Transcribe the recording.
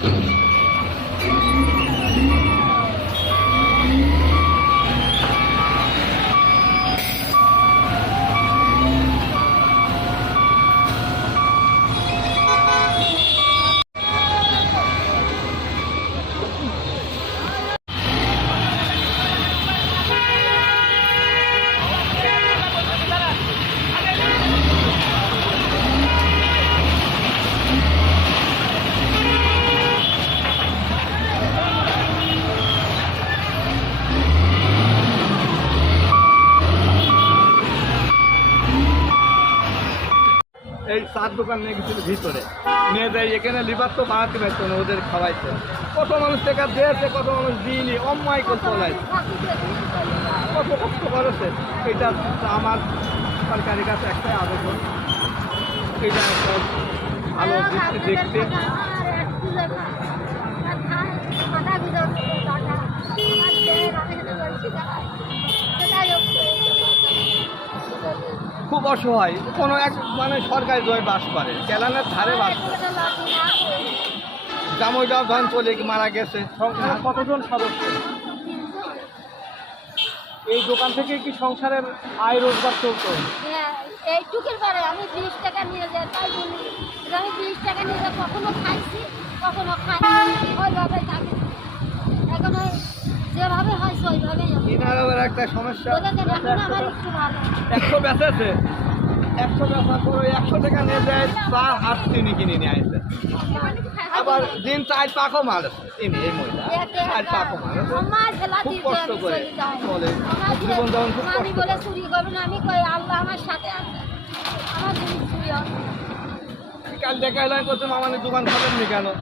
এই চার দোকান নিয়ে গেছিল ভিতরে নিয়ে যাই, এখানে লিভার তো বাড়াতে পারতো না, ওদের খাওয়াইছে। কত মানুষ টাকা দিয়েছে, কত মানুষ দিইনি, অন্যায় করে চলাই, কত কষ্ট করেছে। এটা আমার সরকারের কাছে একটাই আবেদন, এটা একটা ভালো দেখতে। খুব অসহায়, কোনো এক মানে সরকারি জয় বাস করে, ক্যালানের ধারে বাস করে। জামইটাও ধন চলে মারা গেছে। কতজন সদস্য? এই দোকান থেকে কি সংসারের আয় রোজগার চলতো? এইটুকুর পরে আমি 20 টাকা নিয়ে যাই, তাই বলি আমি 20 টাকা নিয়ে যাই, কখনো খাইছি কখনো খাইনি, ওইভাবে থাকি। এখন যেভাবে হয়েছে ওইভাবেই একটা সমস্যা, আমার একটু ভালো 100 বেচেছে, 100 বেচার পরে 100 টাকা নিয়ে যায়, চা হাত তিনি কিনে নিয়ে আসছে। আবার দিন 4 পাকও মাল আছে, এই মহিলা 4 পাকও মাল আছে, খুব কষ্ট করে চলে জীবন যেমন খুব কষ্ট বলে চুরি করবেন। আমি কই আল্লাহ আমার সাথে আছে, আমার জিনিস চুরি হবে। কাল দেখা এলাম করছে মামানি দোকান খাবেননি কেন?